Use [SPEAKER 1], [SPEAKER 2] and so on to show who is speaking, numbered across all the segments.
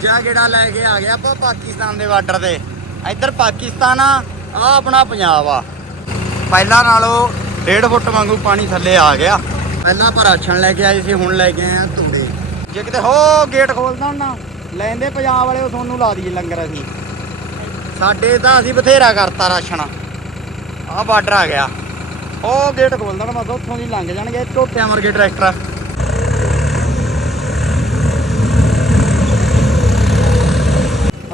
[SPEAKER 1] ਦੂਜਾ ਗੇੜਾ ਲੈ ਕੇ ਆ ਗਿਆ ਆਪਾਂ ਪਾਕਿਸਤਾਨ ਦੇ ਬਾਰਡਰ ਤੇ। ਇੱਧਰ ਪਾਕਿਸਤਾਨ ਆ ਆ ਆਪਣਾ ਪੰਜਾਬ ਆ। ਪਹਿਲਾਂ ਨਾਲੋਂ 1.5 ਫੁੱਟ ਵਾਂਗੂ ਪਾਣੀ ਥੱਲੇ ਆ ਗਿਆ। ਪਹਿਲਾਂ ਆਪਾਂ ਰਾਸ਼ਨ ਲੈ ਕੇ ਆਏ ਸੀ, ਹੁਣ ਲੈ ਕੇ ਆਏ ਆ ਤੂੜੇ ਜੇ ਕਿਤੇ ਹੋ ਗੇਟ ਖੋਲਦਾ ਨਾ ਲੈਂਦੇ ਪੰਜਾਬ ਵਾਲੇ ਉਹ ਤੁਹਾਨੂੰ ਲਾ ਦਈਏ ਲੰਗਰ ਅਸੀਂ। ਸਾਡੇ ਤਾਂ ਅਸੀਂ ਬਥੇਰਾ ਕਰਤਾ ਰਾਸ਼ਨ। ਆ ਬਾਰਡਰ ਆ ਗਿਆ। ਉਹ ਗੇਟ ਖੋਲਦਾ ਨਾ ਬਸ ਉੱਥੋਂ ਦੀ ਲੰਘ ਜਾਣਗੇ, ਝੋਟਿਆਂ ਵਰਗੇ ਟਰੈਕਟਰ।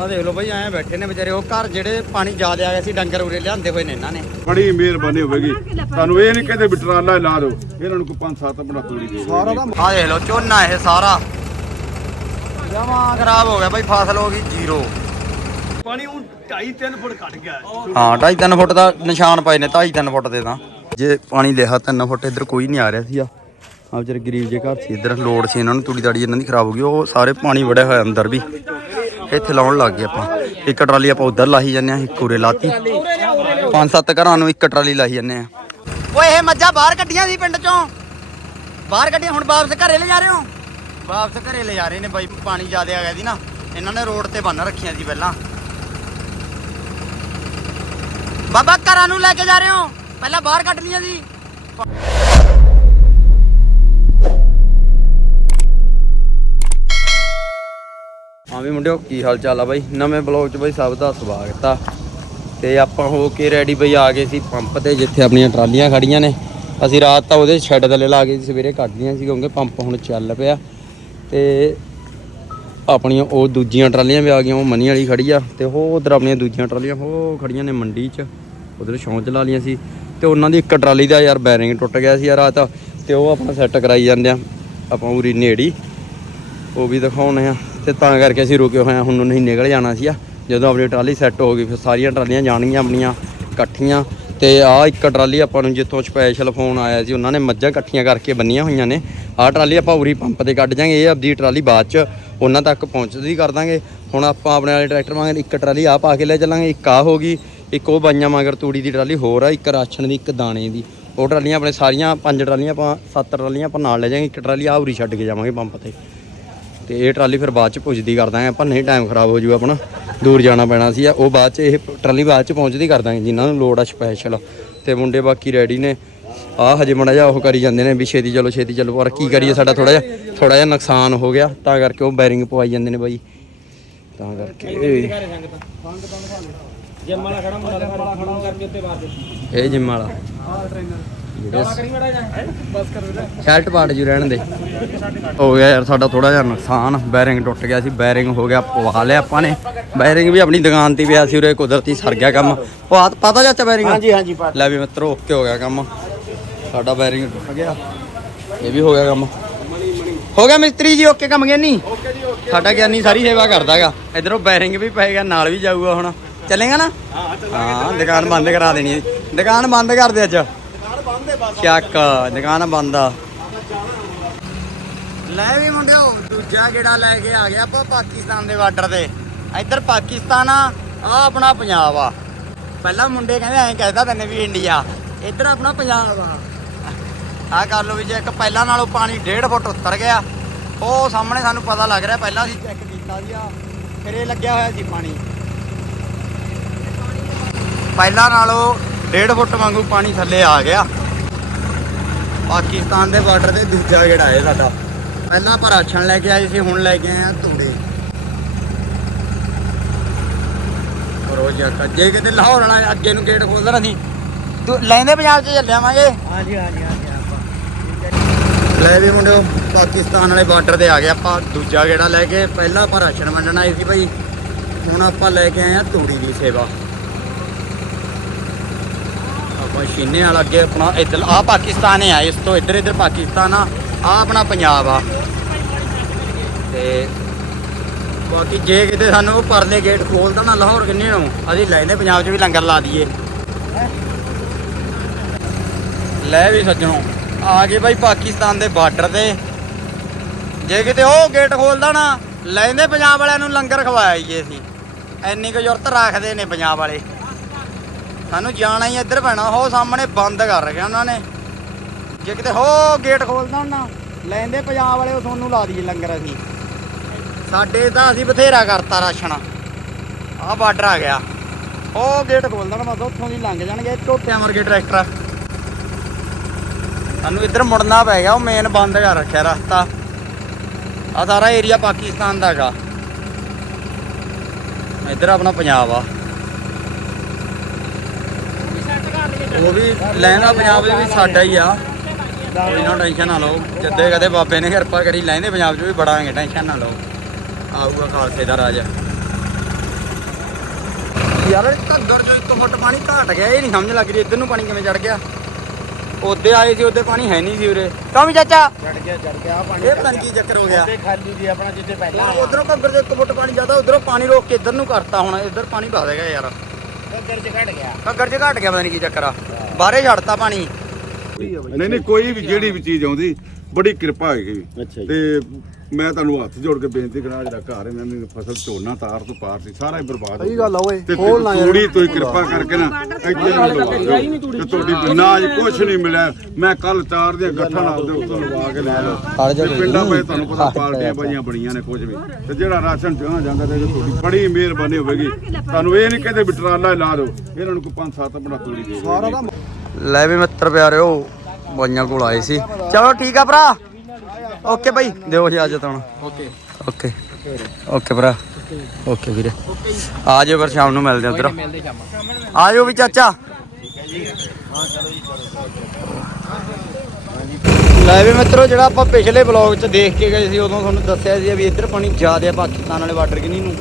[SPEAKER 1] ਆ ਦੇਖ ਲਓ ਬਈ ਐਂ ਬੈਠੇ ਨੇ ਵਿਚਾਰੇ ਉਹ ਘਰ ਜਿਹੜੇ ਪਾਣੀ ਜ਼ਿਆਦਾ ਆ ਗਿਆ ਸੀ ਡੰਗਰ ਉਰੇ ਲਿਆਂਦੇ ਹੋਏ ਨੇ ਇਹਨਾਂ ਨੇ।
[SPEAKER 2] ਬੜੀ ਮਿਹਰਬਾਨੀ ਹੋਵੇਗੀ। ਤੁਹਾਨੂੰ ਇਹ ਨਹੀਂ ਕਹਿੰਦੇ ਵੀ ਟਰਾਲਾ ਲਾ ਦਿਓ। ਇਹਨਾਂ ਨੂੰ ਕੋਈ ਪੰਜ ਸੱਤ ਬਣਾ ਤੋੜੀ ਦੇ ਸਾਰਾ ਦਾ
[SPEAKER 1] ਆ ਦੇਖ ਲਓ ਝੋਨਾ ਇਹ ਸਾਰਾ। ਜਮਾ ਖਰਾਬ ਹੋ ਗਿਆ ਬਈ ਫਸਲ ਹੋ ਗਈ ਜ਼ੀਰੋ।
[SPEAKER 3] ਪਾਣੀ ਉਹ 2.5 3 ਫੁੱਟ ਘਟ ਗਿਆ।
[SPEAKER 1] ਹਾਂ 2.5 3 ਫੁੱਟ ਦਾ ਨਿਸ਼ਾਨ ਪਏ ਨੇ 2.5 3 ਫੁੱਟ ਦੇ ਤਾਂ। ਜੇ ਪਾਣੀ ਲਿਆ 3 ਫੁੱਟ ਇੱਧਰ ਕੋਈ ਨਹੀਂ ਆ ਰਿਹਾ ਸੀ ਆ ਆ ਵਿਚਾਰੇ ਗਰੀਬ ਜੇ ਘਰ ਸੀ ਇੱਧਰ ਲੋੜ ਸੀ ਇਹਨਾਂ ਨੂੰ ਤੂੜੀ ਤਾੜੀ ਇਹਨਾਂ ਦੀ ਖਰਾਬ ਹੋ ਗਈ ਉਹ ਸਾਰੇ ਪਾਣੀ ਵੜਿਆ ਹੋਇਆ ਅੰਦਰ ਵੀ। ਇੱਥੇ ਲਾਉਣ ਲੱਗ ਗਏ ਆਪਾਂ। ਇੱਕ ਟਰਾਲੀ ਆਪਾਂ ਉਧਰ ਲਾਹੀ ਜਾਂਦੇ ਆ ਇੱਕ ਉਰੇ ਲਾਤੀ। ਪੰਜ ਸੱਤ ਘਰਾਂ ਨੂੰ ਇੱਕ ਟਰਾਲੀ ਲਾਹੀ ਜਾਂਦੇ ਆ ਓਏ, ਇਹ ਮੱਝਾਂ ਬਾਹਰ ਕੱਢੀਆਂ ਸੀ ਪਿੰਡ ਚੋਂ। ਬਾਹਰ ਕੱਢੀਆਂ, ਹੁਣ ਵਾਪਸ ਘਰੇ ਲੈ ਜਾ ਰਹੇ ਹੋ? ਵਾਪਸ ਘਰੇ ਲੈ ਜਾ ਰਹੇ ਨੇ ਬਾਈ, ਪਾਣੀ ਜ਼ਿਆਦਾ ਆ ਗਿਆ ਸੀ ਨਾ। ਇਹਨਾਂ ਨੇ ਰੋਡ ਤੇ ਬੰਨ ਰੱਖੀਆਂ ਸੀ ਪਹਿਲਾਂ। ਬਾਬਾ, ਘਰਾਂ ਨੂੰ ਲੈ ਕੇ ਜਾ ਰਹੇ ਹੋ? ਪਹਿਲਾਂ ਬਾਹਰ ਕੱਢ ਲੀਆਂ ਸੀ। ਹਾਂ ਵੀ ਮੁੰਡਿਓ, ਕੀ ਹਾਲ ਚਾਲ ਆ ਬਾਈ? ਨਵੇਂ ਬਲੌਗ 'ਚ ਬਾਈ ਸਭ ਦਾ ਸਵਾਗਤ ਆ। ਤੇ ਆਪਾਂ ਹੋ ਕੇ ਰੈਡੀ ਬਈ ਆ ਗਏ ਸੀ ਪੰਪ ਤੇ, ਜਿੱਥੇ ਆਪਣੀਆਂ ਟਰਾਲੀਆਂ ਖੜੀਆਂ ਨੇ। ਅਸੀਂ ਰਾਤ ਤਾਂ ਉਹਦੇ ਸ਼ੈੱਡ ਥੱਲੇ ਲਾ ਕੇ ਸਵੇਰੇ ਕੱਢਦੀਆਂ ਸੀ, ਕਿਉਂਕਿ ਪੰਪ ਹੁਣ ਚੱਲ ਪਿਆ। ਤੇ ਆਪਣੀਆਂ ਉਹ ਦੂਜੀਆਂ ਟਰਾਲੀਆਂ ਵੀ ਆ ਗਈਆਂ, ਉਹ ਮਨੀ ਵਾਲੀ ਖੜੀ ਆ। ਤੇ ਉਹ ਉਧਰ ਆਪਣੀਆਂ ਦੂਜੀਆਂ ਟਰਾਲੀਆਂ, ਉਹ ਖੜੀਆਂ ਨੇ ਮੰਡੀ 'ਚ। ਉਧਰ ਸ਼ੌਂਚ ਲਾ ਲੀਆਂ ਸੀ। ਤੇ ਉਹਨਾਂ ਦੀ ਇੱਕ ਟਰਾਲੀ ਦਾ ਯਾਰ ਬੈਰਿੰਗ ਟੁੱਟ ਗਿਆ ਸੀ ਯਾਰ ਰਾਤ। ਤੇ ਉਹ ਆਪਣਾ ਸੈੱਟ ਕਰਾਈ ਜਾਂਦੇ ਆ, ਆਪਾਂ ਉਰੀ ਨੇੜੀ। ਉਹ ਵੀ ਦਿਖਾਉਣੇ ਆ। ਤੇ ਤਾਂ ਕਰਕੇ ਅਸੀਂ ਰੁਕੇ ਹੋਏ ਹਾਂ। ਹੁਣ ਨਹੀਂ ਨਿਕਲ ਜਾਣਾ ਸੀ ਜਦੋਂ ਆਪਣੀ ਟਰਾਲੀ ਸੈੱਟ ਹੋ ਗਈ, ਫਿਰ ਸਾਰੀਆਂ ਟਰਾਲੀਆਂ ਜਾਣਗੀਆਂ ਆਪਣੀਆਂ, ਇਕੱਠੀਆਂ। ਤੇ ਆਹ ਇੱਕ ਟਰਾਲੀ ਆਪਾਂ ਨੂੰ ਜਿੱਥੋਂ ਸਪੈਸ਼ਲ ਫੋਨ ਆਇਆ ਸੀ, ਉਹਨਾਂ ਨੇ ਮੱਝਾਂ ਇਕੱਠੀਆਂ ਕਰਕੇ ਬੰਨੀਆਂ ਹੋਈਆਂ ਨੇ। ਆਹ ਟਰਾਲੀ ਆਪਾਂ ਉਰੀ ਪੰਪ ਤੇ ਕੱਢ ਜਾਾਂਗੇ, ਇਹ ਆਪਦੀ ਟਰਾਲੀ ਬਾਅਦ ਚ ਉਹਨਾਂ ਤੱਕ ਪਹੁੰਚਦੀ ਕਰ ਦਾਂਗੇ। ਹੁਣ ਆਪਾਂ ਆਪਣੇ ਵਾਲੇ ਟਰੈਕਟਰ ਵਾਂਗ ਇੱਕ ਟਰਾਲੀ ਆ ਪਾ ਕੇ ਲੈ ਚੱਲਾਂਗੇ, ਇੱਕ ਆ ਹੋ ਗਈ, ਇੱਕ ਉਹ ਬਾਈਆਂ ਮਗਰ ਤੂੜੀ ਦੀ ਟਰਾਲੀ, ਹੋਰ ਆ ਇੱਕ ਰਾਸ਼ਨ ਦੀ, ਇੱਕ ਦਾਣੇ ਦੀ। ਉਹ ਟਰਾਲੀਆਂ ਆਪਣੇ ਸਾਰੀਆਂ, ਪੰਜ ਟਰਾਲੀਆਂ ਆਪਾਂ, ਸੱਤ ਟਰਾਲੀਆਂ ਆਪਾਂ ਨਾਲ ਲੈ ਜਾਾਂਗੇ, ਇੱਕ ਟਰਾਲੀ ਆ ਉਰੀ ਛੱਡ ਕੇ ਜਾਵਾਂਗੇ ਪੰਪ ਤੇ। ਤੇ ਇਹ ਟਰਾਲੀ ਫਿਰ ਬਾਅਦ ਚ ਪੁੱਜਦੀ ਕਰ ਦਾਂਗੇ ਆਪਾਂ ਨਹੀਂ ਟਾਈਮ ਖਰਾਬ ਹੋ ਜੂ ਆਪਣਾ। ਦੂਰ ਜਾਣਾ ਪੈਣਾ ਸੀ ਉਹ ਬਾਅਦ ਚ ਇਹ ਟਰਾਲੀ ਬਾਅਦ ਚ ਪਹੁੰਚਦੀ ਕਰ ਦਾਂਗੇ ਜਿਨ੍ਹਾਂ ਨੂੰ ਲੋੜ ਆ ਸਪੈਸ਼ਲ ਤੇ ਮੁੰਡੇ ਬਾਕੀ ਰੈਡੀ ਨੇ। ਆ ਹਜੇ ਮੜਾ ਜਾ ਉਹ ਕਰੀ ਜਾਂਦੇ ਨੇ ਵੀ ਛੇਤੀ ਚਲੋ ਛੇਤੀ ਚਲੋ। ਪਰ ਕੀ ਕਰੀਏ ਸਾਡਾ ਥੋੜਾ ਜਿਹਾ ਥੋੜਾ ਜਿਹਾ ਨੁਕਸਾਨ ਹੋ ਗਿਆ। ਤਾਂ ਕਰਕੇ ਉਹ ਬੈਰਿੰਗ ਪਵਾਈ ਜਾਂਦੇ ਨੇ ਬਾਈ। ਤਾਂ ਕਰਕੇ
[SPEAKER 3] ਜਿਮ ਵਾਲਾ ਖੜਾ ਮੁੰਡਾ ਖੜਾ ਕਰਕੇ ਉੱਤੇ ਮਾਰ ਦੇ।
[SPEAKER 1] ਇਹ ਜਿੰਮ ਵਾਲਾ। ਸ਼ਰਟ ਪਾਟ ਜੂ ਰਹਿਣ ਦੇ। ਹੋ ਗਿਆ ਯਾਰ ਸਾਡਾ ਥੋੜਾ ਜਿਹਾ ਨੁਕਸਾਨ। ਬੈਰਿੰਗ ਟੁੱਟ ਗਿਆ ਸੀ ਬੈਰਿੰਗ ਹੋ ਗਿਆ ਪਵਾ ਲਿਆ ਆਪਾਂ ਨੇ। ਬੈਰਿੰਗ ਵੀ ਆਪਣੀ ਦੁਕਾਨ ਤੇ ਪਿਆ ਸੀ ਉਰੇ ਕੁਦਰਤੀ ਸਰ ਗਿਆ ਕੰਮ। ਪਵਾ ਪਤਾ ਚਾਚਾ ਬੈਰਿੰਗ?
[SPEAKER 3] ਹਾਂਜੀ ਹਾਂਜੀ ਪਾ
[SPEAKER 1] ਲੈ ਵੀ ਮਿੱਤਰੋ ਓਕੇ ਹੋ ਗਿਆ ਕੰਮ। ਸਾਡਾ ਬੈਰਿੰਗ ਟੁੱਟ ਗਿਆ। ਇਹ ਵੀ ਹੋ ਗਿਆ ਕੰਮ। ਹੋ ਗਿਆ ਮਿਸਤਰੀ ਜੀ ਓਕੇ ਕੰਮ ਗਿਆ ਨਹੀਂ ਸਾਡਾ ਗਿਆਨੀ ਸਾਰੀ ਸੇਵਾ ਕਰਦਾਗਾ ਇਧਰੋਂ ਬੈਰਿੰਗ ਵੀ ਪਏਗਾ ਨਾਲ ਵੀ ਜਾਊਗਾ ਹੁਣ। ਚੱਲੇਗਾ ਨਾ? ਹਾਂ ਦੁਕਾਨ ਬੰਦ ਕਰਾ ਦੇਣੀ ਹੈ। ਦੁਕਾਨ ਬੰਦ ਕਰ ਦੇ ਅੱਜ। ਚੱਕ ਦੁਕਾਨ ਬੰਦ ਆ। ਲੈ ਵੀ ਮੁੰਡਿਓ, ਦੂਜਾ ਗੇੜਾ ਲੈ ਕੇ ਆ ਗਿਆ ਆਪਾਂ ਪਾਕਿਸਤਾਨ ਦੇ ਬਾਰਡਰ ਤੇ। ਇੱਧਰ ਪਾਕਿਸਤਾਨ ਆ ਆ ਆਪਣਾ ਪੰਜਾਬ ਆ। ਪਹਿਲਾਂ ਮੁੰਡੇ ਕਹਿੰਦੇ ਐਂ ਕਹਿਦਾ ਤੈਨੇ ਵੀ ਇੰਡੀਆ, ਇੱਧਰ ਆਪਣਾ ਪੰਜਾਬ ਆ। ਆ ਕਰ ਲਓ ਵੀ ਜੇ ਇੱਕ ਪਹਿਲਾਂ ਨਾਲੋਂ ਪਾਣੀ 1.5 ਫੁੱਟ ਉੱਤਰ ਗਿਆ, ਉਹ ਸਾਹਮਣੇ ਸਾਨੂੰ ਪਤਾ ਲੱਗ ਰਿਹਾ, ਪਹਿਲਾਂ ਅਸੀਂ ਚੈੱਕ ਕੀਤਾ ਸੀ ਆ, ਫਿਰ ਇਹ ਲੱਗਿਆ ਹੋਇਆ ਸੀ ਪਾਣੀ। ਪਹਿਲਾਂ ਨਾਲੋਂ 1.5 ਫੁੱਟ ਵਾਂਗੂ ਪਾਣੀ ਥੱਲੇ ਆ ਗਿਆ। ਪਾਕਿਸਤਾਨ ਦੇ ਬਾਰਡਰ ਤੇ ਦੂਜਾ ਗੇੜਾ ਹੈ ਸਾਡਾ। ਪਹਿਲਾਂ ਆਪਾਂ ਰਾਸ਼ਨ ਲੈ ਕੇ ਆਏ ਸੀ ਹੁਣ ਲੈ ਕੇ ਆਏ ਆ ਤੂੜੇ ਰੋਜ਼ ਜੇ ਕਿਤੇ ਲਾਹੌਰ ਵਾਲਾ ਅੱਗੇ ਨੂੰ ਗੇਟ ਖੋਲਦਾ ਸੀ ਤੂੰ ਲੈਂਦੇ ਪੰਜਾਬ 'ਚ ਚੱਲ ਜਾਵਾਂਗੇ।
[SPEAKER 3] ਹਾਂਜੀ ਹਾਂਜੀ ਹਾਂਜੀ ਆਪਾਂ।
[SPEAKER 1] ਲੈ ਵੀ ਮੁੰਡਿਓ ਪਾਕਿਸਤਾਨ ਵਾਲੇ ਬਾਰਡਰ ਤੇ ਆ ਗਏ ਆਪਾਂ ਦੂਜਾ ਗੇੜਾ ਲੈ ਕੇ ਪਹਿਲਾਂ ਆਪਾਂ ਰਾਸ਼ਨ ਵੰਡਣ ਆਏ ਸੀ ਭਾਈ। ਹੁਣ ਆਪਾਂ ਲੈ ਕੇ ਆਏ ਆ ਤੂੜੀ ਦੀ ਸੇਵਾ। ਮਸ਼ੀਨੇ ਸ਼ੀਨੇ ਵਾਲਾ ਅੱਗੇ ਆਪਣਾ ਇੱਧਰ ਆ ਪਾਕਿਸਤਾਨ ਹੈ ਇਸ ਤੋਂ ਇੱਧਰ ਇੱਧਰ ਪਾਕਿਸਤਾਨ ਆ ਆ ਆਪਣਾ ਪੰਜਾਬ ਆ। ਤੇ ਬਾਕੀ ਜੇ ਕਿਤੇ ਸਾਨੂੰ ਉਹ ਪਰਲੇ ਗੇਟ ਖੋਲਦਾ ਨਾ ਲਾਹੌਰ ਕਿੰਨੇ ਨੂੰ, ਅਸੀਂ ਲੈਂਦੇ ਪੰਜਾਬ 'ਚ ਵੀ ਲੰਗਰ ਲਾ ਦਈਏ। ਲੈ ਵੀ ਸੱਜਣੋ, ਆ ਗਏ ਬਾਈ ਪਾਕਿਸਤਾਨ ਦੇ ਬਾਰਡਰ ਤੇ। ਜੇ ਕਿਤੇ ਉਹ ਗੇਟ ਖੋਲਦਾ ਨਾ ਲੈਂਦੇ ਪੰਜਾਬ ਵਾਲਿਆਂ ਨੂੰ ਲੰਗਰ ਖਵਾਇਆ ਜੀ ਅਸੀਂ। ਐਨੀ ਕੁ ਜ਼ਰੂਰਤ ਰੱਖਦੇ ਨੇ ਪੰਜਾਬ ਵਾਲੇ। ਸਾਨੂੰ ਜਾਣਾ ਹੀ ਇੱਧਰ ਪੈਣਾ, ਉਹ ਸਾਹਮਣੇ ਬੰਦ ਕਰ ਰੱਖਿਆ ਉਹਨਾਂ ਨੇ। ਜੇ ਕਿਤੇ ਹੋ ਗੇਟ ਖੋਲਦਾ ਨਾ ਲੈਂਦੇ ਪੰਜਾਬ ਵਾਲੇ, ਉਹ ਤੁਹਾਨੂੰ ਲਾ ਦਈਏ ਲੰਗਰ ਅਸੀਂ। ਸਾਡੇ ਤਾਂ ਅਸੀਂ ਬਥੇਰਾ ਕਰਤਾ ਰਾਸ਼ਨ। ਆਹ ਬਾਰਡਰ ਆ ਗਿਆ। ਉਹ ਗੇਟ ਖੋਲ ਦੇਣਾ ਬਸ ਉੱਥੋਂ ਦੀ ਲੰਘ ਜਾਣਗੇ ਝੋਟਿਆਂ ਵਰਗੇ ਟਰੈਕਟਰ ਸਾਨੂੰ ਇੱਧਰ ਮੁੜਨਾ ਪੈ ਗਿਆ, ਉਹ ਮੇਨ ਬੰਦ ਕਰ ਰੱਖਿਆ ਰਸਤਾ। ਆ ਸਾਰਾ ਏਰੀਆ ਪਾਕਿਸਤਾਨ ਦਾ ਹੈਗਾ। ਇੱਧਰ ਆਪਣਾ ਪੰਜਾਬ ਆ। ਉਹ ਵੀ ਲੈਣਾ ਪੰਜਾਬ ਦੇ ਵੀ ਸਾਡਾ ਹੀ ਆ। ਕੋਈ ਨਾ ਟੈਨਸ਼ਨ ਨਾ ਲਓ। ਜਿੱਦੇ ਕਦੇ ਬਾਬੇ ਨੇ ਕਿਰਪਾ ਕਰੀ ਲੈਂਦੇ ਪੰਜਾਬ 'ਚ ਵੀ ਬੜਾਂਗੇ ਟੈਨਸ਼ਨ ਨਾ ਲਓ। ਆਊਗਾ ਖਾਲਸੇ ਦਾ ਰਾਜ। ਯਾਰ ਘੱਗਰ ਜੋ ਇੱਕ ਫੁੱਟ ਪਾਣੀ ਘਟ ਗਿਆ ਇਹ ਨਹੀਂ ਸਮਝ ਲੱਗ ਰਹੀ ਇੱਧਰ ਨੂੰ ਪਾਣੀ ਕਿਵੇਂ ਚੜ ਗਿਆ। ਉਹਦੇ ਆਏ ਸੀ ਉਹਦੇ ਪਾਣੀ ਹੈ ਨਹੀਂ ਸੀ ਉਰੇ। ਕਮੀ ਚਾਚਾ?
[SPEAKER 3] ਚੜ ਗਿਆ ਚੜ ਗਿਆ ਪਾਣੀ
[SPEAKER 1] ਇਹ ਪਤਾ ਕੀ ਚੱਕਰ ਹੋ ਗਿਆ।
[SPEAKER 3] ਤੇ ਖਾਲੀ ਦੀ ਆਪਣਾ ਜਿੱਥੇ ਪਹਿਲਾਂ
[SPEAKER 1] ਉਧਰੋਂ ਘੱਗਰ ਜੋ ਇੱਕ ਫੁੱਟ ਪਾਣੀ ਜ਼ਿਆਦਾ ਉਧਰੋਂ ਪਾਣੀ ਰੋਕ ਕੇ ਇੱਧਰ ਨੂੰ ਕਰਤਾ ਹੁਣ ਇੱਧਰ ਪਾਣੀ ਪਾ ਦੇਗਾ ਯਾਰ।
[SPEAKER 3] ਘੱਗਰ ਚ ਘਟ ਗਿਆ।
[SPEAKER 1] ਘੱਗਰ 'ਚ ਘਟ ਗਿਆ ਪਤਾ ਨਹੀਂ ਕੀ ਚੱਕਰ ਆ। ਬਾਹਰੇ ਛੱਡਤਾ ਪਾਣੀ।
[SPEAKER 2] ਨਹੀਂ ਨਹੀਂ ਕੋਈ ਵੀ ਜਿਹੜੀ ਵੀ ਚੀਜ਼ ਆਉਂਦੀ ਬੜੀ ਕਿਰਪਾ ਹੈਗੀ।
[SPEAKER 3] ਅੱਛਾ।
[SPEAKER 2] ਤੇ ਮੈਂ ਤੁਹਾਨੂੰ ਹੱਥ ਜੋੜ ਕੇ ਬੇਨਤੀ ਕਰਾਂ ਜਿਹੜਾ ਘਰ ਇਹਨਾਂ ਨੇ ਫਸਲ ਝੋਨਾ ਤਾਰ ਤੋਂ ਪਾਰ ਸੀ ਸਾਰਾ ਹੀ ਬਰਬਾਦ ਹੋ
[SPEAKER 4] ਗੱਲ ਆ ਓਏ
[SPEAKER 2] ਤੂੜੀ ਤੁਸੀਂ ਕਿਰਪਾ ਕਰਕੇ ਨਾ ਇੱਥੇ ਨਾ ਲਵਾ ਦਿਓ। ਤੇ ਤੁਹਾਡੀ ਨਾ ਅੱਜ ਕੁਝ ਨਹੀਂ ਮਿਲਿਆ। ਮੈਂ ਕੱਲ ਚਾਰ ਦੀਆਂ ਗੱਠਾਂ ਨਾਲ ਦੇ ਉੱਤੋਂ ਲਵਾ ਕੇ ਲੈ ਲਓ ਤੇ ਪਿੰਡਾਂ ਵਿੱਚ ਤੁਹਾਨੂੰ ਪਤਾ ਪਾਰਟੀਆਂ ਬਾਈਆਂ ਬੜੀਆਂ ਨੇ ਕੁਝ ਵੀ। ਤੇ ਜਿਹੜਾ ਰਾਸ਼ਨ ਚਾਹ ਜਾਂਦਾ ਤੇ ਤੁਹਾਡੀ ਬੜੀ ਮਿਹਰਬਾਨੀ ਹੋਵੇਗੀ। ਤੁਹਾਨੂੰ ਇਹ ਨਹੀਂ ਕਹਿੰਦੇ ਵੀ ਟਰਾਲਾ ਲਾ ਦਿਓ। ਇਹਨਾਂ ਨੂੰ ਕੋਈ ਪੰਜ ਸੱਤ ਬਣਾ ਤੂੜੀ ਦੇ
[SPEAKER 1] ਲੈ ਵੀ ਮਿੱਤਰ ਪਿਆਰਿਓ ਬਾਈਆਂ ਕੋਲ ਆਏ ਸੀ। ਚਲੋ ਠੀਕ ਆ ਭਰਾ। ਓਕੇ ਬਾਈ ਦਿਓ ਜੀ ਅੱਜ ਹੁਣ।
[SPEAKER 3] ਓਕੇ।
[SPEAKER 1] ਓਕੇ। ਓਕੇ ਭਰਾ। ਓਕੇ ਵੀਰੇ। ਆ ਜਾਓ ਫਿਰ ਸ਼ਾਮ ਨੂੰ ਮਿਲਦੇ ਉਧਰ। ਆ ਜਾਓ ਵੀ ਚਾਚਾ। ਲੈ ਵੀ ਮਿੱਤਰੋ ਜਿਹੜਾ ਆਪਾਂ ਪਿਛਲੇ ਬਲੌਗ 'ਚ ਦੇਖ ਕੇ ਗਏ ਸੀ ਉਦੋਂ ਤੁਹਾਨੂੰ ਦੱਸਿਆ ਸੀ ਵੀ ਇੱਧਰ ਪਾਣੀ ਜ਼ਿਆਦਾ ਆ ਪਾਕਿਸਤਾਨ ਵਾਲੇ ਬਾਰਡਰ ਕਿਨੀ ਨੂੰ।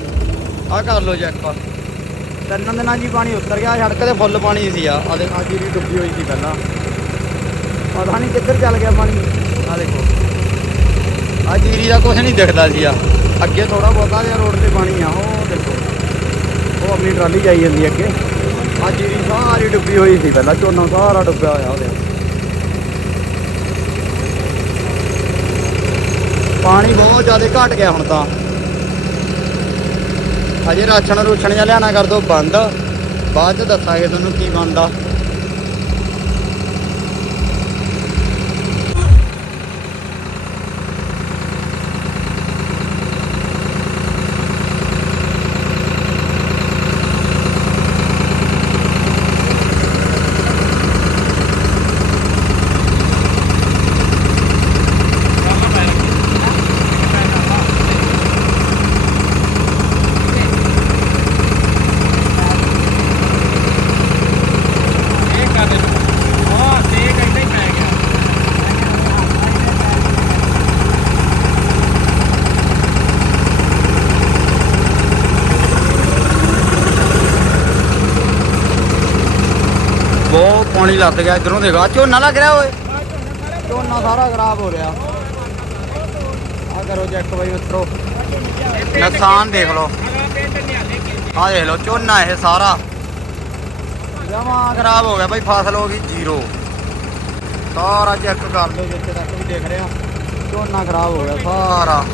[SPEAKER 1] ਆਹ ਕਰ ਲਓ ਚੈੱਕ ਤਿੰਨ ਦਿਨਾਂ ਹੀ ਪਾਣੀ ਉਤਰ ਗਿਆ ਸੜਕ ਤੇ ਫੁੱਲ ਪਾਣੀ ਸੀ ਆ। ਆ ਦੇਖੋ ਜੀਰੀ ਡੁੱਬੀ ਹੋਈ ਸੀ ਪਹਿਲਾਂ। ਪਤਾ ਨਹੀਂ ਕਿੱਧਰ ਚੱਲ ਗਿਆ ਪਾਣੀ। ਆ ਦੇਖੋ। ਆ ਜੀਰੀ ਦਾ ਕੁਝ ਨਹੀਂ ਦਿਖਦਾ ਸੀ ਆ। ਅੱਗੇ ਥੋੜਾ ਬਹੁਤਾ ਜਿਹਾ ਰੋਡ ਤੇ ਪਾਣੀ ਆ, ਉਹ ਦੇਖੋ। ਉਹ ਆਪਣੀ ਟਰਾਲੀ ਜਾਈ ਜਾਂਦੀ ਅੱਗੇ। ਆ ਜੀਰੀ ਸਾਰੀ ਡੁੱਬੀ ਹੋਈ ਸੀ ਪਹਿਲਾਂ, ਝੋਨਾ ਸਾਰਾ ਡੁੱਬਿਆ ਹੋਇਆ ਉਹਦੇ। ਪਾਣੀ ਬਹੁਤ ਜ਼ਿਆਦਾ ਘਟ ਗਿਆ ਹੁਣ ਤਾਂ। ਅਜੇ ਰਾਸ਼ਨ ਰੂਛਣ ਜਾਂ ਲਿਆਣਾ ਕਰ ਦੋ, ਬੰਦ। ਬਾਅਦ ਚ ਦੱਸਾਂਗੇ ਤੁਹਾਨੂੰ ਕੀ ਬਣਦਾ
[SPEAKER 3] ਇਹ ਕਰ ਦੇ ਹਾਂ ਤੇ ਕਹਿੰਦਾ ਹੀ ਪੈ ਗਿਆ
[SPEAKER 1] ਬਹੁਤ ਪਾਣੀ ਲੱਗ ਗਿਆ, ਇਧਰੋਂ ਦੇਖਾ ਝੋਨਾ ਲੱਗ ਰਿਹਾ ਓਏ। ਝੋਨਾ ਸਾਰਾ ਖਰਾਬ ਹੋ ਰਿਹਾ। ਆ ਕਰੋ ਚੈੱਕ ਬਾਈ ਮਿੱਤਰੋ। ਨੁਕਸਾਨ ਦੇਖ ਲਓ। ਆ ਦੇਖ ਲਓ, ਝੋਨਾ ਇਹ ਸਾਰਾ। ਜਮਾ ਖਰਾਬ ਹੋ ਗਿਆ ਬਈ, ਫਸਲ ਹੋ ਗਈ ਜ਼ੀਰੋ। ਸਾਰਾ ਚੈੱਕ ਕਰ ਲਓ, ਜਿੱਥੇ ਤੱਕ ਵੀ ਦੇਖ ਰਿਹਾ। ਝੋਨਾ ਖਰਾਬ ਹੋ ਗਿਆ ਸਾਰਾ।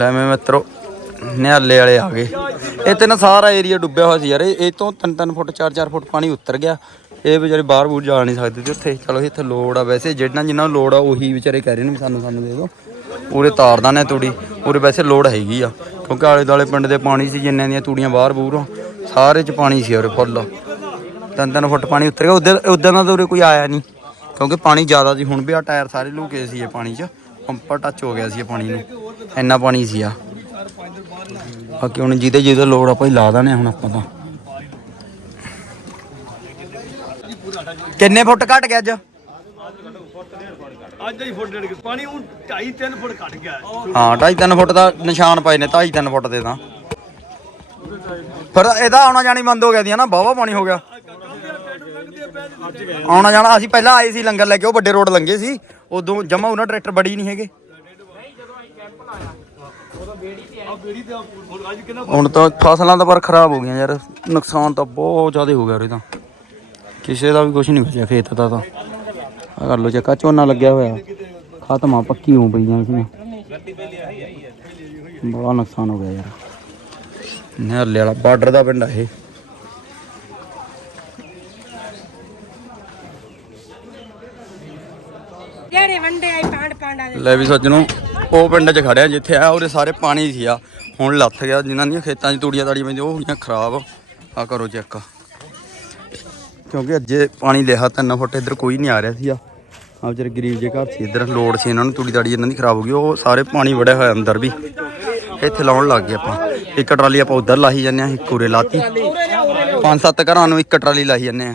[SPEAKER 1] ਲੈ ਮੈਂ ਮਿੱਤਰੋ, ਨਿਹਾਲੇ ਵਾਲੇ ਆ ਗਏ। ਇਹ ਤੇ ਨਾ ਸਾਰਾ ਏਰੀਆ ਡੁੱਬਿਆ ਹੋਇਆ ਸੀ ਯਾਰ। ਇਹ ਇਹ ਤੋਂ 3-3 ਫੁੱਟ 4-4 ਫੁੱਟ ਪਾਣੀ ਉਤਰ ਗਿਆ। ਇਹ ਵਿਚਾਰੇ ਬਾਹਰ ਬੂਰ ਜਾ ਨਹੀਂ ਸਕਦੇ ਤੇ ਉੱਥੇ। ਚਲੋ ਇੱਥੇ ਲੋੜ ਆ ਵੈਸੇ ਜਿਹੜਾ ਜਿੰਨਾ ਨੂੰ ਲੋੜ ਆ, ਉਹੀ ਵਿਚਾਰੇ ਕਹਿ ਰਹੇ ਨੇ ਵੀ ਸਾਨੂੰ ਸਾਨੂੰ ਦੇ ਦਿਓ। ਉਰੇ ਤਾਰਦਾ ਨੇ ਤੂੜੀ। ਉਰੇ ਵੈਸੇ ਲੋੜ ਹੈਗੀ ਆ। ਕਿਉਂਕਿ ਆਲੇ ਦਾਲੇ ਪਿੰਡ ਦੇ ਪਾਣੀ ਸੀ ਜਿੰਨਿਆਂ ਦੀਆਂ ਤੂੜੀਆਂ ਬਾਹਰ ਬੂਰ ਸਾਰੇ ਚ ਪਾਣੀ ਸੀ ਉਰੇ ਫੁੱਲ। ਤਿੰਨ ਤਿੰਨ ਫੁੱਟ ਪਾਣੀ ਉਤਰ ਗਿਆ। ਉਧਰ ਉਧਰ ਨਾਲ ਤਾਂ ਉਰੇ ਕੋਈ ਆਇਆ ਨਹੀਂ। ਕਿਉਂਕਿ ਪਾਣੀ ਜ਼ਿਆਦਾ ਸੀ। ਹੁਣ ਵੀ ਆ ਟਾਇਰ ਸਾਰੇ ਲੁਕੇ ਸੀ ਇਹ ਪਾਣੀ 'ਚ। ਪੰਪਰ ਟੱਚ ਹੋ ਗਿਆ ਸੀ ਇਹ ਪਾਣੀ ਨੂੰ। ਇੰਨਾ ਪਾਣੀ ਸੀ ਆ। ਬਾਕੀ ਹੁਣ ਜਿਹਦੇ ਜਿਹਦੇ ਲੋੜ ਆ ਭਾਈ ਲਾ ਦਾਨੇ ਹੁਣ ਆਪਾਂ ਤਾਂ। ਕਿੰਨੇ ਫੁੱਟ ਘਟ ਗਿਆ ਅੱਜ?
[SPEAKER 4] ਅੱਜ ਹੀ ਫੁੱਟ ਡੇਢ ਪਾਣੀ ਉਹ 2.5 3 ਫੁੱਟ ਘਟ ਗਿਆ।
[SPEAKER 1] ਹਾਂ ਢਾਈ ਤਿੰਨ ਫੁੱਟ ਦਾ ਨਿਸ਼ਾਨ ਪਏ ਨੇ ਢਾਈ ਤਿੰਨ ਫੁੱਟ ਦੇ ਤਾਂ। ਫਿਰ ਇਹਦਾ ਆਉਣਾ ਜਾਣੀ ਬੰਦ ਹੋ ਗਿਆ ਦੀ ਨਾ ਬਾਵਾ ਪਾਣੀ ਹੋ ਗਿਆ। ਆਉਣਾ ਜਾਣਾ, ਅਸੀਂ ਪਹਿਲਾਂ ਆਏ ਸੀ ਲੰਗਰ ਲੈ ਕੇ, ਉਹ ਵੱਡੇ ਰੋਡ ਲੰਗੇ ਸੀ। ਉਦੋਂ ਜਮਾ ਉਹਨਾਂ ਟਰੈਕਟਰ ਬੜੀ ਨਹੀਂ ਹੈਗੇ। ਹੁਣ ਤਾਂ ਫਸਲਾਂ ਤਾਂ ਪਰ ਖਰਾਬ ਹੋ ਗਈਆਂ ਯਾਰ। ਨੁਕਸਾਨ ਤਾਂ ਬਹੁਤ ਜ਼ਿਆਦਾ ਹੋ ਗਿਆ ਉਰੇ ਤਾਂ। ਕਿਸੇ ਦਾ ਵੀ ਕੁਝ ਨਹੀਂ ਬਚਿਆ, ਖੇਤ ਦਾ ਤਾਂ। ਆ ਕਰ ਲੋ ਚੱਕਾ, ਝੋਨਾ ਲੱਗਿਆ ਹੋਇਆ। ਖਤਮ ਪੱਕੀ ਹੋ ਪਈਆਂ ਇਸਨੇ ਬੜਾ ਨੁਕਸਾਨ ਹੋ ਗਿਆ ਯਾਰ। ਨਿਹਾਲੇ ਵਾਲਾ ਬਾਰਡਰ ਦਾ ਪਿੰਡ ਆ ਇਹ
[SPEAKER 5] ਜਿਹੜੇ ਵੰਡੇ ਆਈ ਪਾਂਡ ਪਾਂਡਾ ਦੇ
[SPEAKER 1] ਲੈ ਵੀ ਸੱਜਣੋ ਉਹ ਪਿੰਡ 'ਚ ਖੜਿਆ ਜਿੱਥੇ ਆ ਉਹਦੇ ਸਾਰੇ ਪਾਣੀ ਸੀ ਆ। ਹੁਣ ਲੱਥ ਗਿਆ ਜਿਨ੍ਹਾਂ ਦੀਆਂ ਖੇਤਾਂ 'ਚ ਤੂੜੀਆਂ ਤਾੜੀਆਂ ਪੈਂਦੀਆਂ ਉਹ ਹੋ ਗਈਆਂ ਖਰਾਬ। ਆ ਕਰੋ ਚੈੱਕ। ਕਿਉਂਕਿ ਅੱਜੇ ਪਾਣੀ ਲਿਆ ਤਿੰਨ ਫੁੱਟ ਇੱਧਰ ਕੋਈ ਨਹੀਂ ਆ ਰਿਹਾ ਸੀ ਆ ਆ ਵਿਚਾਰੇ ਗਰੀਬ ਜੇ ਘਰ ਸੀ ਇੱਧਰ ਲੋੜ ਸੀ ਇਹਨਾਂ ਨੂੰ ਤੂੜੀ ਤਾੜੀ ਇਹਨਾਂ ਦੀ ਖਰਾਬ ਹੋ ਗਈ ਉਹ ਸਾਰੇ ਪਾਣੀ ਵੜਿਆ ਹੋਇਆ ਅੰਦਰ ਵੀ। ਇੱਥੇ ਲਾਉਣ ਲੱਗ ਗਏ ਆਪਾਂ। ਇੱਕ ਟਰਾਲੀ ਆਪਾਂ ਉਧਰ ਲਾਹੀ ਜਾਂਦੇ ਆ ਇੱਕ ਉਰੇ ਲਾਤੀ। ਪੰਜ ਸੱਤ ਘਰਾਂ ਨੂੰ ਇੱਕ ਟਰਾਲੀ ਲਾਹੀ ਜਾਂਦੇ ਆ।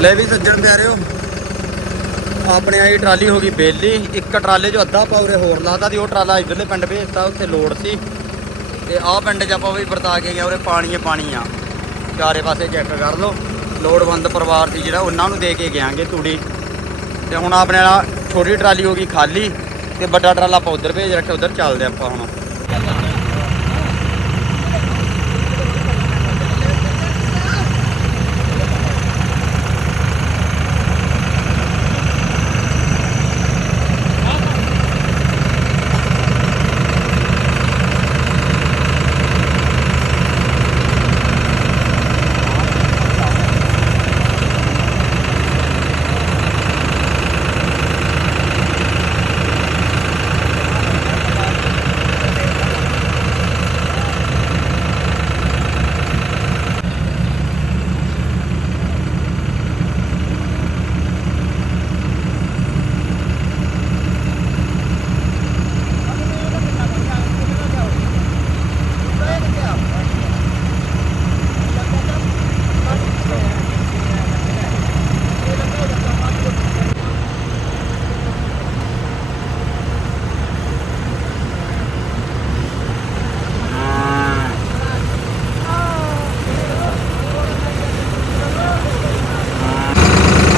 [SPEAKER 1] ਲੈ ਵੀ ਸੱਜਣ ਪਿਆਰਿਓ, ਆਪਣੇ ਆਈ ਟਰਾਲੀ ਹੋ ਗਈ ਬੇਲੀ, ਇੱਕ ਟਰਾਲੇ 'ਚ ਅੱਧਾ ਪਾਉਰੇ ਹੋਰ ਲਾਤਾ ਤੇ ਉਹ ਟਰਾਲਾ ਇਧਰਲੇ ਪਿੰਡ ਭੇਜਤਾ, ਉੱਥੇ ਲੋੜ ਸੀ। ਤੇ ਆਹ ਪਿੰਡ 'ਚ ਆਪਾਂ ਵੀ ਵਰਤਾ ਕੇ ਗਿਆ, ਉਰੇ ਪਾਣੀ ਹੀ, ਪਾਣੀ ਆ। ਚਾਰੇ ਪਾਸੇ ਚੈੱਕ ਕਰ ਲਓ। ਲੋੜਵੰਦ ਪਰਿਵਾਰ ਸੀ ਜਿਹੜਾ, ਉਹਨਾਂ ਨੂੰ ਦੇ ਕੇ ਗਿਆਂਗੇ ਤੂੜੀ। ਤੇ ਹੁਣ ਆਪਣੇ ਵਾਲਾ ਛੋਟੀ ਟਰਾਲੀ ਹੋ ਗਈ ਖਾਲੀ, ਤੇ ਵੱਡਾ ਟਰਾਲਾ ਆਪਾਂ ਉਧਰ ਭੇਜ ਰੱਖਿਆ, ਉਧਰ ਚੱਲਦੇ ਆਪਾਂ ਹੁਣ।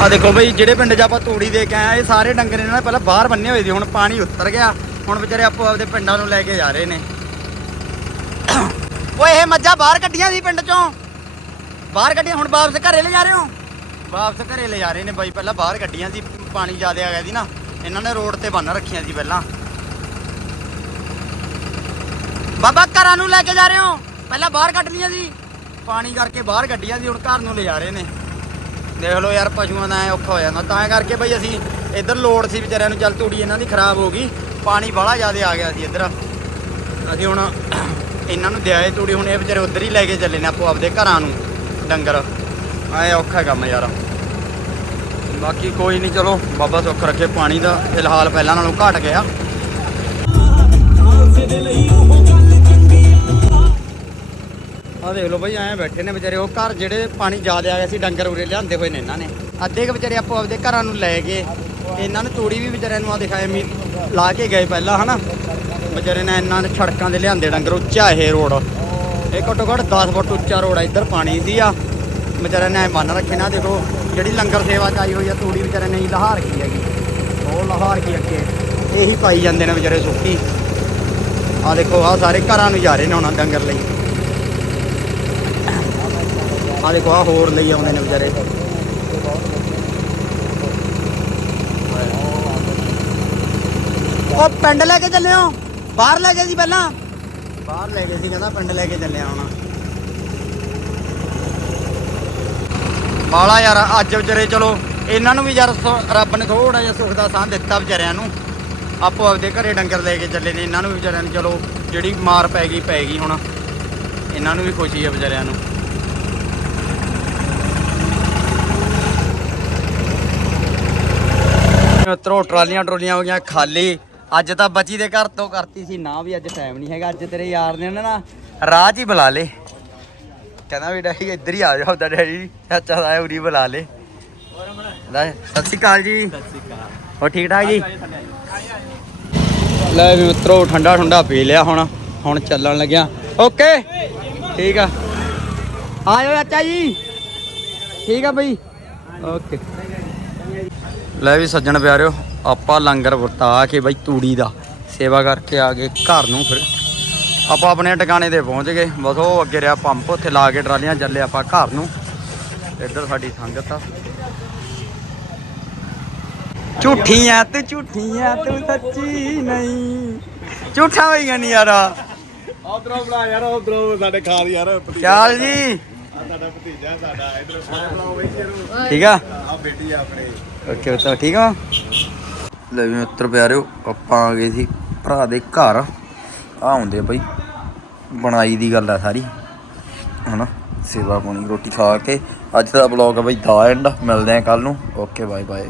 [SPEAKER 1] ਆ ਦੇਖੋ ਬਈ, ਜਿਹੜੇ ਪਿੰਡ 'ਚ ਆਪਾਂ ਤੂੜੀ ਦੇ ਕੇ ਆਏ ਇਹ ਸਾਰੇ ਡੰਗਰ ਇਹਨਾਂ ਨੇ ਪਹਿਲਾਂ ਬਾਹਰ ਬੰਨੇ ਹੋਏ ਸੀ, ਹੁਣ ਪਾਣੀ ਉੱਤਰ ਗਿਆ। ਹੁਣ ਵਿਚਾਰੇ ਆਪੋ ਆਪਦੇ ਪਿੰਡਾਂ ਨੂੰ ਲੈ ਕੇ ਜਾ ਰਹੇ ਨੇ। ਓਏ, ਇਹ ਮੱਝਾਂ ਬਾਹਰ ਕੱਢੀਆਂ ਸੀ ਪਿੰਡ 'ਚੋਂ। ਬਾਹਰ ਕੱਢੀਆਂ, ਹੁਣ ਵਾਪਸ ਘਰੇ ਲੈ ਜਾ ਰਹੇ ਹੋ? ਵਾਪਸ ਘਰੇ ਲੈ ਜਾ ਰਹੇ ਨੇ ਬਾਈ, ਪਹਿਲਾਂ ਬਾਹਰ ਕੱਢੀਆਂ ਸੀ, ਪਾਣੀ ਜ਼ਿਆਦਾ ਆ ਗਿਆ ਸੀ ਨਾ। ਇਹਨਾਂ ਨੇ ਰੋਡ ਤੇ ਬੰਨ ਰੱਖੀਆਂ ਸੀ ਪਹਿਲਾਂ। ਬਾਬਾ, ਘਰਾਂ ਨੂੰ ਲੈ ਕੇ ਜਾ ਰਹੇ ਹੋ? ਪਹਿਲਾਂ ਬਾਹਰ ਕੱਢ ਲਈਆਂ ਸੀ। ਪਾਣੀ ਕਰਕੇ ਬਾਹਰ ਕੱਢੀਆਂ ਸੀ, ਹੁਣ ਘਰ ਨੂੰ ਲੈ ਜਾ ਰਹੇ ਨੇ। ਦੇਖ ਲਓ ਯਾਰ, ਪਸ਼ੂਆਂ ਦਾ ਐਂ ਔਖਾ ਹੋ ਜਾਂਦਾ। ਤਾਂ ਕਰਕੇ ਬਈ ਅਸੀਂ ਇੱਧਰ ਲੋੜ ਸੀ ਵਿਚਾਰਿਆਂ ਨੂੰ, ਚੱਲ ਤੂੜੀ ਇਹਨਾਂ ਦੀ ਖਰਾਬ ਹੋ ਗਈ। ਪਾਣੀ ਬਾਹਲਾ ਜ਼ਿਆਦਾ ਆ ਗਿਆ ਸੀ ਇੱਧਰ। ਅਸੀਂ ਹੁਣ ਇਹਨਾਂ ਨੂੰ ਦਿਆਏ ਤੂੜੀ, ਹੁਣ ਇਹ ਵਿਚਾਰੇ ਉੱਧਰ ਹੀ ਲੈ ਕੇ ਚੱਲੇ ਨੇ ਆਪੋ ਆਪਦੇ ਘਰਾਂ ਨੂੰ, ਡੰਗਰ। ਐ ਔਖਾ ਕੰਮ ਯਾਰ। ਬਾਕੀ ਕੋਈ ਨਹੀਂ ਚਲੋ, ਬਾਬਾ ਸੁੱਖ ਰੱਖੇ, ਪਾਣੀ ਦਾ ਫਿਲਹਾਲ ਪਹਿਲਾਂ ਨਾਲੋਂ ਘਟ ਗਿਆ। ਆ ਦੇਖ ਲਓ ਬਈ, ਐਂ ਬੈਠੇ ਨੇ ਵਿਚਾਰੇ। ਉਹ ਘਰ ਜਿਹੜੇ ਪਾਣੀ ਜ਼ਿਆਦਾ ਆ ਗਿਆ ਸੀ, ਡੰਗਰ ਉਰੇ ਲਿਆਂਦੇ ਹੋਏ ਨੇ ਇਹਨਾਂ ਨੇ। ਅੱਧੇ ਕੁ ਵਿਚਾਰੇ ਆਪੋ ਆਪਦੇ ਘਰਾਂ ਨੂੰ ਲੈ ਗਏ। ਤੇ ਇਹਨਾਂ ਨੇ ਤੂੜੀ ਵੀ ਵਿਚਾਰਿਆਂ ਨੂੰ ਆ ਦਿਖਾਏ ਮੀ ਲਾ ਕੇ ਗਏ ਪਹਿਲਾਂ, ਹਨਾ? ਵਿਚਾਰੇ ਨੇ ਇਹਨਾਂ ਨੇ ਸੜਕਾਂ ਦੇ ਲਿਆਂਦੇ ਡੰਗਰ, ਉੱਚਾ ਇਹ ਰੋਡ। ਇਹ ਘੱਟੋ ਘੱਟ 10 ਫੁੱਟ ਉੱਚਾ ਰੋਡ ਆ, ਇੱਧਰ ਪਾਣੀ ਦੀ ਆ। ਵਿਚਾਰਿਆਂ ਨੇ ਬੰਨ ਰੱਖੇ ਨਾ ਦੇਖੋ, ਜਿਹੜੀ ਲੰਗਰ ਸੇਵਾ ਚ ਆਈ ਹੋਈ ਆ, ਤੂੜੀ ਵਿਚਾਰਿਆਂ ਨੇ ਲਹਾਰ ਕੀ ਹੈਗੀ। ਉਹ ਲਹਾਰ ਕੀ ਅੱਗੇ? ਇਹੀ ਪਾਈ ਜਾਂਦੇ ਨੇ ਵਿਚਾਰੇ ਸੁੱਕੀ। ਆ ਦੇਖੋ ਆ ਸਾਰੇ ਘਰਾਂ ਨੂੰ ਜਾ ਰਹੇ ਨੇ ਹੁਣ ਡੰਗਰ ਲਈ। ਆ ਦੇਖੋ ਆ ਹੋਰ ਲਈ ਆਉਂਦੇ ਨੇ ਵਿਚਾਰੇ। ਉਹ ਪਿੰਡ ਲੈ ਕੇ ਚੱਲੇ ਹੋ? ਬਾਹਰ ਲੈ ਗਏ ਸੀ ਪਹਿਲਾਂ? ਬਾਹਰ ਲੈ ਗਏ ਸੀ ਕਹਿੰਦਾ ਪਿੰਡ ਲੈ ਕੇ ਚੱਲੇ ਹੁਣ। ਬਾਲਾ ਯਾਰ ਅੱਜ ਵਿਚਾਰੇ ਚਲੋ ਇਹਨਾਂ ਨੂੰ ਵੀ ਯਾਰ ਰੱਬ ਨੇ ਥੋੜਾ ਜਿਹਾ ਸੁੱਖ ਦਾ ਸਾਹ ਦਿੱਤਾ ਵਿਚਾਰਿਆਂ ਨੂੰ। ਆਪੋ ਆਪਦੇ ਘਰੇ ਡੰਗਰ ਲੈ ਕੇ ਚੱਲੇ ਨੇ ਇਹਨਾਂ ਨੂੰ ਵਿਚਾਰਿਆਂ ਨੂੰ ਚਲੋ ਜਿਹੜੀ ਮਾਰ ਪੈ ਗਈ ਪੈ ਗਈ ਹੁਣ। ਇਹਨਾਂ ਨੂੰ ਵੀ ਖੁਸ਼ੀ ਹੈ ਵਿਚਾਰਿਆਂ ਨੂੰ। ਮਿੱਤਰੋ ਟਰਾਲੀਆਂ ਟਰੋਲੀਆਂ ਹੋ ਗਈਆਂ ਖਾਲੀ। ਅੱਜ ਤਾਂ ਬੱਚੀ ਦੇ ਘਰ ਤੋਂ ਕਰਤੀ ਸੀ ਨਾ ਵੀ ਅੱਜ ਟਾਈਮ ਨਹੀਂ ਹੈਗਾ। ਅੱਜ ਤੇਰੇ ਯਾਰ ਨੇ ਨਾ ਰਾਹ 'ਚ ਹੀ ਬੁਲਾ ਲੇ ਕਹਿੰਦਾ ਵੀ ਡੈਡੀ ਇੱਧਰ ਹੀ ਆ ਜਾ ਉਹਦਾ ਡੈਡੀ। ਚਾਚਾ ਦਾ ਉਰੀ ਬੁਲਾ ਲੇ ਲੈ ਸਤਿ ਸ਼੍ਰੀ ਅਕਾਲ ਜੀ। ਸਤਿ ਸ਼੍ਰੀ ਅਕਾਲ। ਹੋ ਠੀਕ ਠਾਕ ਜੀ? ਲੈ ਵੀ ਮਿੱਤਰੋ ਠੰਡਾ ਠੰਡਾ ਪੀ ਲਿਆ ਹੁਣ। ਹੁਣ ਚੱਲਣ ਲੱਗਿਆ। ਓਕੇ। ਠੀਕ ਆ। ਆਇਓ ਚਾਚਾ ਜੀ। ਠੀਕ ਆ ਬਈ। ਓਕੇ। ਲੈ ਵੀ ਸੱਜਣ ਪਿਆਰਿਓ ਆਪਾਂ ਲੰਗਰ ਵਰਤਾ ਕੇ ਬਈ ਤੂੜੀ ਦਾ। ਸੇਵਾ ਕਰਕੇ ਆ ਗਏ ਘਰ ਨੂੰ ਫਿਰ। ਆਪਾਂ ਆਪਣੇ ਟਿਕਾਣੇ ਤੇ ਪਹੁੰਚ ਗਏ। ਬਸ ਉਹ ਅੱਗੇ ਰਿਹਾ ਪੰਪ ਉੱਥੇ ਲਾ ਕੇ ਟਰਾਲੀਆਂ ਚੱਲੇ ਆਪਾਂ ਘਰ ਨੂੰ। ਇੱਧਰ ਸਾਡੀ ਸੰਗਤ ਆ। ਝੂਠੀ ਆ ਤੂੰ ਝੂਠੀ ਆ ਤੂੰ ਸੱਚੀ ਨਹੀਂ। ਝੂਠਾ ਹੋਈ ਗਈ ਯਾਰਾ।
[SPEAKER 2] ਉਧਰੋਂ ਬਣਾ ਯਾਰ ਉਧਰੋਂ ਸਾਡੇ ਖਾਲ ਯਾਰ
[SPEAKER 1] ਚਾਲ ਜੀ।
[SPEAKER 2] ਸਾਡਾ ਭਤੀਜਾ ਸਾਡਾ ਇਧਰ ਬਣਾਓ ਬਈ ਇਹਨੂੰ
[SPEAKER 1] ਠੀਕ ਆ?
[SPEAKER 2] ਆ ਬੇਟੀ ਆ ਆਪਣੀ।
[SPEAKER 1] ਓਕੇ ਤਾਂ ਠੀਕ ਆ। ਲੈ ਵੀ ਮਿੱਤਰ ਪਿਆਰਿਓ, ਆਪਾਂ ਆ ਗਏ ਸੀ ਭਰਾ ਦੇ ਘਰ। ਆ ਹੁੰਦੇ ਬਈ, ਬਣਾਈ ਦੀ ਗੱਲ ਆ ਸਾਰੀ। ਹਨਾ, ਸੇਵਾ ਪਾਣੀ ਰੋਟੀ ਖਾ ਕੇ। ਅੱਜ ਦਾ ਬਲੌਗ ਆ ਬਈ, ਦਾ ਐਂਡ ਮਿਲਦੇ ਆ ਕੱਲ ਨੂੰ। Okay bye bye